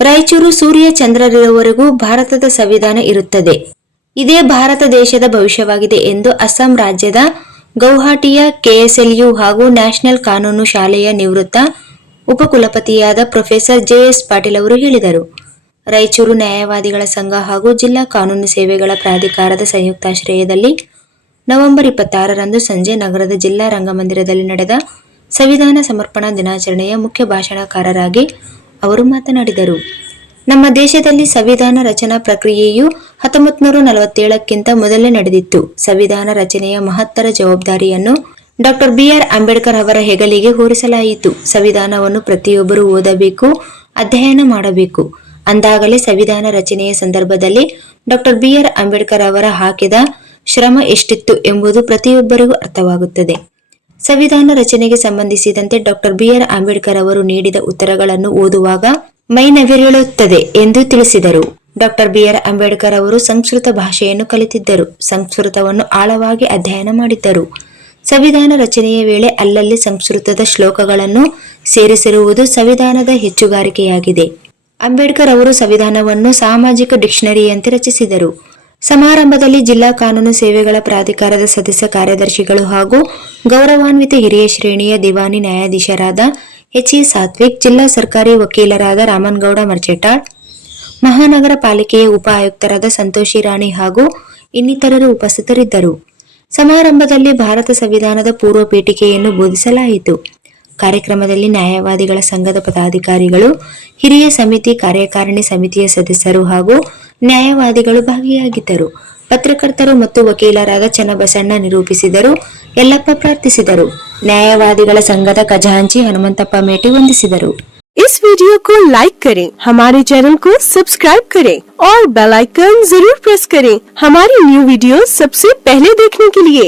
ರಾಯಚೂರು ಸೂರ್ಯ ಚಂದ್ರರಿರುವವರೆಗೂ ಭಾರತದ ಸಂವಿಧಾನ ಇರುತ್ತದೆ. ಇದೇ ಭಾರತ ದೇಶದ ಭವಿಷ್ಯವಾಗಿದೆ ಎಂದು ಅಸ್ಸಾಂ ರಾಜ್ಯದ ಗೌಹಾಟಿಯ ಕೆಎಸ್ಎಲ್ಯು ಹಾಗೂ ನ್ಯಾಷನಲ್ ಕಾನೂನು ಶಾಲೆಯ ನಿವೃತ್ತ ಉಪಕುಲಪತಿಯಾದ ಪ್ರೊಫೆಸರ್ ಜೆಎಸ್ ಪಾಟೀಲ್ ಅವರು ಹೇಳಿದರು. ರಾಯಚೂರು ನ್ಯಾಯವಾದಿಗಳ ಸಂಘ ಹಾಗೂ ಜಿಲ್ಲಾ ಕಾನೂನು ಸೇವೆಗಳ ಪ್ರಾಧಿಕಾರದ ಸಂಯುಕ್ತಾಶ್ರಯದಲ್ಲಿ ನವೆಂಬರ್ ಇಪ್ಪತ್ತಾರರಂದು ಸಂಜೆ ನಗರದ ಜಿಲ್ಲಾ ರಂಗಮಂದಿರದಲ್ಲಿ ನಡೆದ ಸಂವಿಧಾನ ಸಮರ್ಪಣಾ ದಿನಾಚರಣೆಯ ಮುಖ್ಯ ಭಾಷಣಕಾರರಾಗಿ ಅವರು ಮಾತನಾಡಿದರು. ನಮ್ಮ ದೇಶದಲ್ಲಿ ಸಂವಿಧಾನ ರಚನಾ ಪ್ರಕ್ರಿಯೆಯು ಹತ್ತೊಂಬತ್ತು ನೂರ ನಲವತ್ತೇಳಕ್ಕಿಂತ ಮೊದಲೇ ನಡೆದಿತ್ತು. ಸಂವಿಧಾನ ರಚನೆಯ ಮಹತ್ತರ ಜವಾಬ್ದಾರಿಯನ್ನು ಡಾಕ್ಟರ್ ಬಿಆರ್ ಅಂಬೇಡ್ಕರ್ ಅವರ ಹೆಗಲಿಗೆ ಹೋರಿಸಲಾಯಿತು. ಸಂವಿಧಾನವನ್ನು ಪ್ರತಿಯೊಬ್ಬರು ಓದಬೇಕು, ಅಧ್ಯಯನ ಮಾಡಬೇಕು. ಅಂದಾಗಲೇ ಸಂವಿಧಾನ ರಚನೆಯ ಸಂದರ್ಭದಲ್ಲಿ ಡಾಕ್ಟರ್ ಬಿಆರ್ ಅಂಬೇಡ್ಕರ್ ಅವರ ಹಾಕಿದ ಶ್ರಮ ಎಷ್ಟಿತ್ತು ಎಂಬುದು ಪ್ರತಿಯೊಬ್ಬರಿಗೂ ಅರ್ಥವಾಗುತ್ತದೆ. ಸಂವಿಧಾನ ರಚನೆಗೆ ಸಂಬಂಧಿಸಿದಂತೆ ಡಾಕ್ಟರ್ ಬಿಆರ್ ಅಂಬೇಡ್ಕರ್ ಅವರು ನೀಡಿದ ಉತ್ತರಗಳನ್ನು ಓದುವಾಗ ಮೈ ನವಿರೇಳುತ್ತದೆ ಎಂದು ತಿಳಿಸಿದರು. ಡಾಕ್ಟರ್ ಬಿಆರ್ ಅಂಬೇಡ್ಕರ್ ಅವರು ಸಂಸ್ಕೃತ ಭಾಷೆಯನ್ನು ಕಲಿತಿದ್ದರು. ಸಂಸ್ಕೃತವನ್ನು ಆಳವಾಗಿ ಅಧ್ಯಯನ ಮಾಡಿದ್ದರು. ಸಂವಿಧಾನ ರಚನೆಯ ವೇಳೆ ಅಲ್ಲಲ್ಲಿ ಸಂಸ್ಕೃತದ ಶ್ಲೋಕಗಳನ್ನು ಸೇರಿಸಿರುವುದು ಸಂವಿಧಾನದ ಹೆಚ್ಚುಗಾರಿಕೆಯಾಗಿದೆ. ಅಂಬೇಡ್ಕರ್ ಅವರು ಸಂವಿಧಾನವನ್ನು ಸಾಮಾಜಿಕ ಡಿಕ್ಷನರಿಯಂತೆ ರಚಿಸಿದರು. ಸಮಾರಂಭದಲ್ಲಿ ಜಿಲ್ಲಾ ಕಾನೂನು ಸೇವೆಗಳ ಪ್ರಾಧಿಕಾರದ ಸದಸ್ಯ ಕಾರ್ಯದರ್ಶಿಗಳು ಹಾಗೂ ಗೌರವಾನ್ವಿತ ಹಿರಿಯ ಶ್ರೇಣಿಯ ದಿವಾನಿ ನ್ಯಾಯಾಧೀಶರಾದ ಎಚ್ ಸಾತ್ವಿಕ್, ಜಿಲ್ಲಾ ಸರ್ಕಾರಿ ವಕೀಲರಾದ ರಾಮನ್ಗೌಡ ಮರ್ಚೆಟಾಳ್ ಮಹಾನಗರ ಪಾಲಿಕೆಯ ಉಪ ಆಯುಕ್ತರಾದ ಸಂತೋಷಿ ರಾಣಿ ಹಾಗೂ ಇನ್ನಿತರರು ಉಪಸ್ಥಿತರಿದ್ದರು. ಸಮಾರಂಭದಲ್ಲಿ ಭಾರತ ಸಂವಿಧಾನದ ಪೂರ್ವ ಪೀಠಿಕೆಯನ್ನು ಬೋಧಿಸಲಾಯಿತು. ಕಾರ್ಯಕ್ರಮದಲ್ಲಿ ನ್ಯಾಯವಾದಿಗಳ ಸಂಘದ ಪದಾಧಿಕಾರಿಗಳು ಹಿರಿಯ ಸಮಿತಿ ಕಾರ್ಯಕಾರಿಣಿ ಸಮಿತಿಯ ಸದಸ್ಯರು ಹಾಗೂ ನ್ಯಾಯವಾದಿಗಳು ಭಾಗಿಯಾಗಿದ್ದರು ಪತ್ರಕರ್ತರು ಮತ್ತು ವಕೀಲರಾದ ಚನ್ನಬಸಣ್ಣ ನಿರೂಪಿಸಿದರು ಯಲ್ಲಪ್ಪ ಪ್ರಾರ್ಥಿಸಿದರು ನ್ಯಾಯವಾದಿಗಳ ಸಂಘದ ಖಜಾಂಚಿ ಹನುಮಂತಪ್ಪ ಮೇಟಿ ವಂದಿಸಿದರು इस वीडियो को लाइक करें हमारे चैनल को सब्सक्राइब करें और बेल आइकन जरूर प्रेस करें हमारी न्यू वीडियो सबसे पहले देखने के लिए